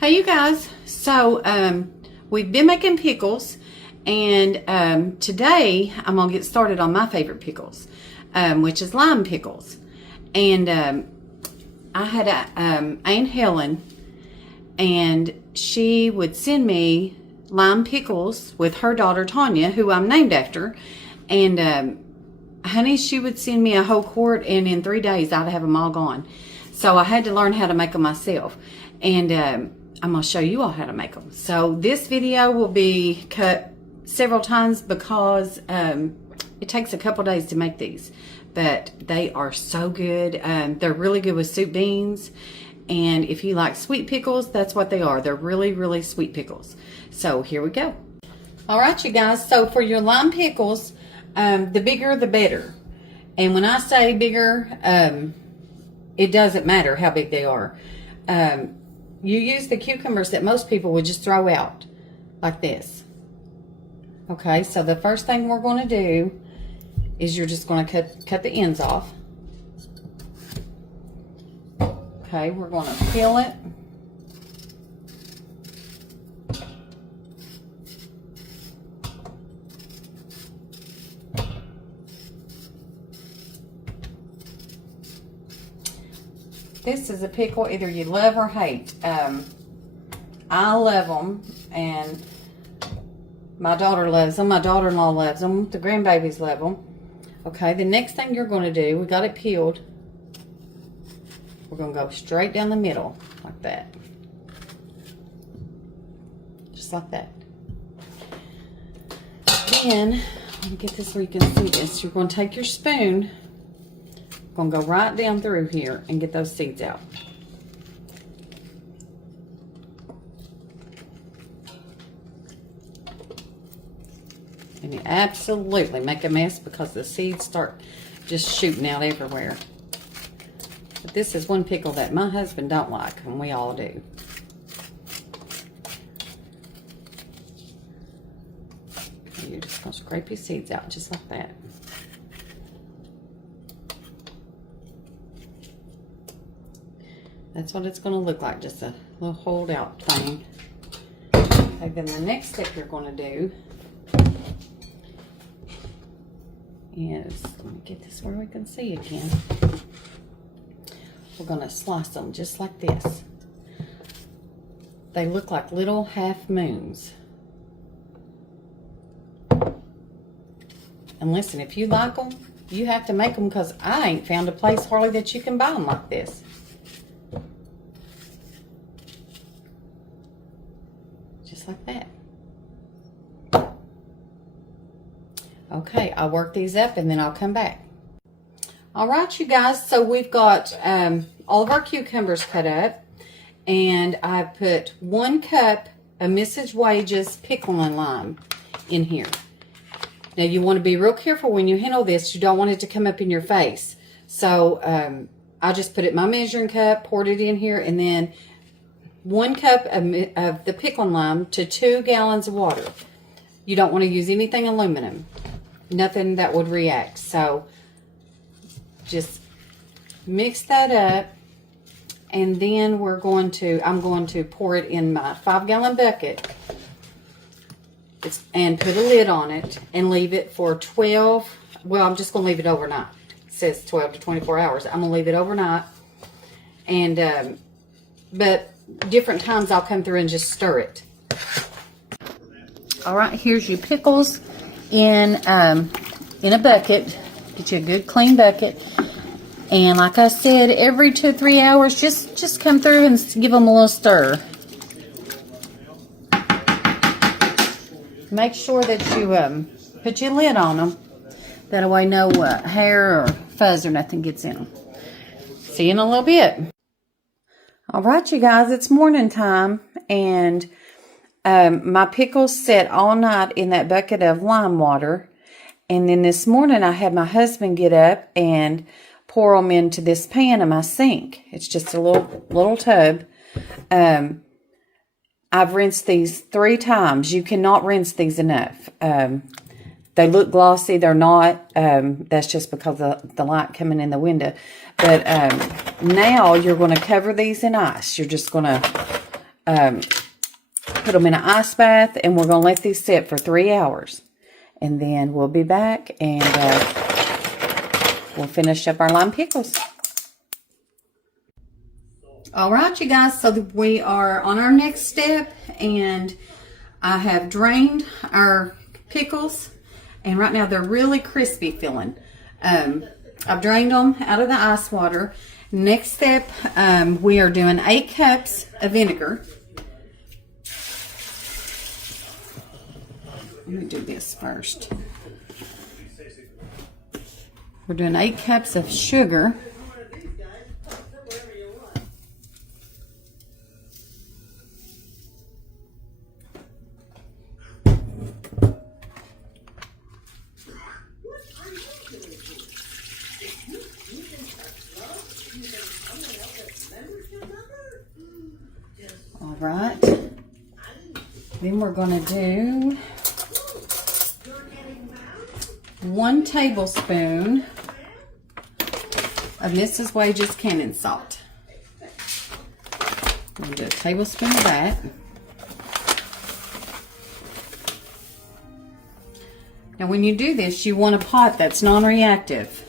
Hey you guys, so we've been making pickles, and today I'm gonna get started on my favorite pickles, which is lime pickles. And I had a Aunt Helen, and she would send me lime pickles with her daughter Tanya, who I'm named after. And honey, she would send me a whole quart, and in 3 days I'd have them all gone. So I had to learn how to make them myself, and I'm going to show you all how to make them. So this video will be cut several times because it takes a couple days to make these. But they are so good. They're really good with soup beans. And if you like sweet pickles, that's what they are. They're really, really sweet pickles. So here we go. All right, you guys. So for your lime pickles, the bigger the better. And when I say bigger, it doesn't matter how big they are. You use the cucumbers that most people would just throw out like this. Okay, so the first thing we're going to do is you're just going to cut the ends off. Okay, we're going to peel it. This is a pickle either you love or hate. I love them, and my daughter loves them. My daughter-in-law loves them. The grandbabies love them. Okay, the next thing you're going to do, we got it peeled. We're going to go straight down the middle like that. Just like that. Then, let me get this where you can see this. You're going to take your spoon. Gonna go right down through here and get those seeds out. And you absolutely make a mess because the seeds start just shooting out everywhere. But this is one pickle that my husband don't like, and we all do. And you're just gonna scrape your seeds out just like that. That's what it's going to look like, just a little hold out thing. Okay, then the next step you're going to do is, let me get this where we can see again. We're going to slice them just like this. They look like little half moons. And listen, if you like them, you have to make them, because I ain't found a place hardly that you can buy them like this. Just like that. Okay, I'll work these up and then I'll come back. All right, you guys, so we've got all of our cucumbers cut up, and I put 1 cup of Mrs. Wage's pickle and lime in here. Now you want to be real careful when you handle this. You don't want it to come up in your face. So I just put it in my measuring cup, poured it in here, and then 1 cup of the pickle and lime to 2 gallons of water. You don't want to use anything aluminum. Nothing that would react. So just mix that up, and then I'm going to pour it in my 5-gallon bucket and put a lid on it and leave it for 12, well, I'm just going to leave it overnight. It says 12 to 24 hours. I'm going to leave it overnight. And but different times I'll come through and just stir it. All right, here's your pickles in a bucket. Get you a good clean bucket. And like I said, every 2 or 3 hours, just come through and give them a little stir. Make sure that you put your lid on them. That way no hair or fuzz or nothing gets in them. See you in a little bit. All right, you guys, it's morning time, and my pickles sat all night in that bucket of lime water. And then this morning I had my husband get up and pour them into this pan in my sink. It's just a little tub. I've rinsed these 3 times. You cannot rinse these enough. They look glossy. They're not. That's just because of the light coming in the window. But now you're going to cover these in ice. You're just going to put them in an ice bath, and we're going to let these sit for 3 hours. And then we'll be back, and we'll finish up our lime pickles. All right, you guys, so we are on our next step, and I have drained our pickles, and right now they're really crispy feeling. I've drained them out of the ice water. Next step, we are doing 8 cups of vinegar. Let me do this first. We're doing 8 cups of sugar. All right. Then we're going to do 1 tablespoon of Mrs. Wage's cannon salt. We'll do a tablespoon of that. Now when you do this, you want a pot that's non-reactive,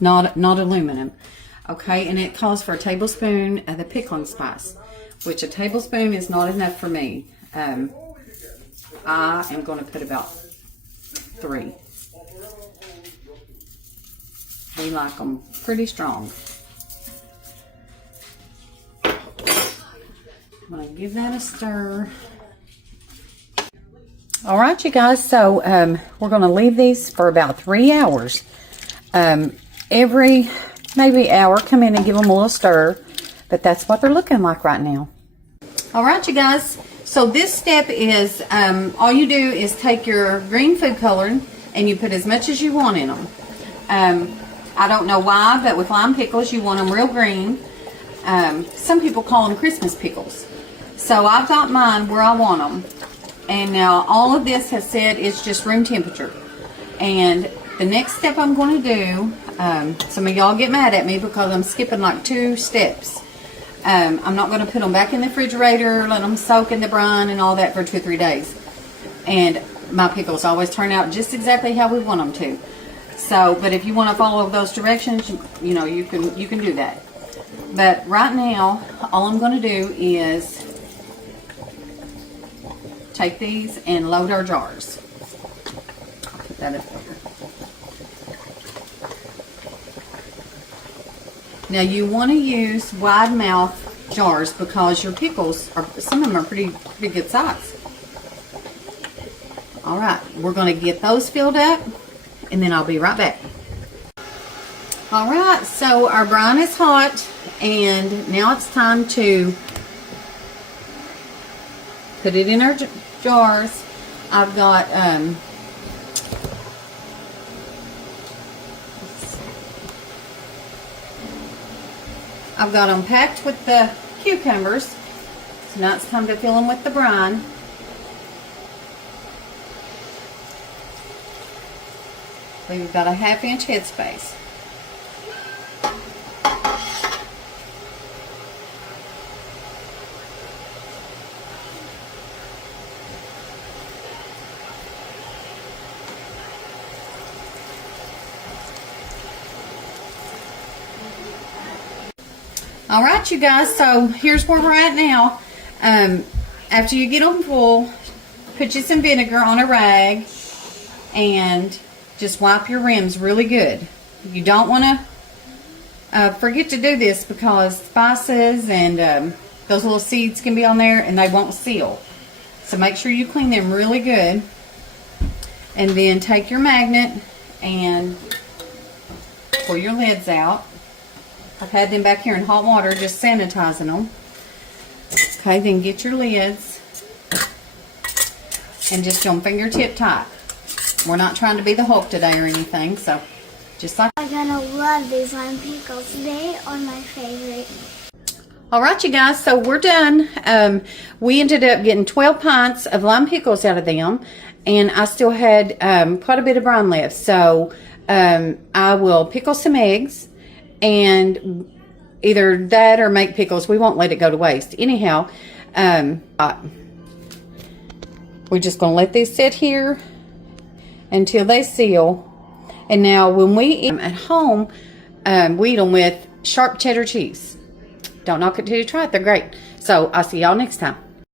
not aluminum. Okay, and it calls for a tablespoon of the pickling spice, which a tablespoon is not enough for me. I am going to put about 3. We like them pretty strong. I'm going to give that a stir. All right, you guys, so we're going to leave these for about 3 hours. Every maybe hour, come in and give them a little stir, but that's what they're looking like right now. All right, you guys, so this step is, all you do is take your green food coloring and you put as much as you want in them. I don't know why, but with lime pickles, you want them real green. Some people call them Christmas pickles. So I've got mine where I want them. And now all of this has said it's just room temperature. And the next step I'm going to do, some of y'all get mad at me because I'm skipping like 2 steps. I'm not going to put them back in the refrigerator, let them soak in the brine and all that for 2 or 3 days. And my pickles always turn out just exactly how we want them to. So, but if you want to follow those directions, you know, you can do that. But right now, all I'm going to do is take these and load our jars. I'll put that up there. Now you want to use wide mouth jars because your pickles are, some of them are pretty good size. All right, we're going to get those filled up, and then I'll be right back. All right, so our brine is hot, and now it's time to put it in our jars. I've got them packed with the cucumbers. So now it's time to fill them with the brine. We've got a 1/2 inch headspace. All right, you guys, so here's where we're at now. After you get them full, put you some vinegar on a rag and just wipe your rims really good. You don't want to forget to do this because spices and those little seeds can be on there and they won't seal. So make sure you clean them really good. And then take your magnet and pull your lids out. I've had them back here in hot water just sanitizing them. Okay, then get your lids and just do them fingertip tight. We're not trying to be the Hulk today or anything, so just like. I'm gonna love these lime pickles. They are my favorite. All right, you guys, so we're done. We ended up getting 12 pints of lime pickles out of them, and I still had quite a bit of brine left. So I will pickle some eggs, and either that or make pickles. We won't let it go to waste. Anyhow, We're just going to let these sit here until they seal. And now when we eat them at home, we eat them with sharp cheddar cheese. Don't knock it till you try it. They're great. So I'll see y'all next time.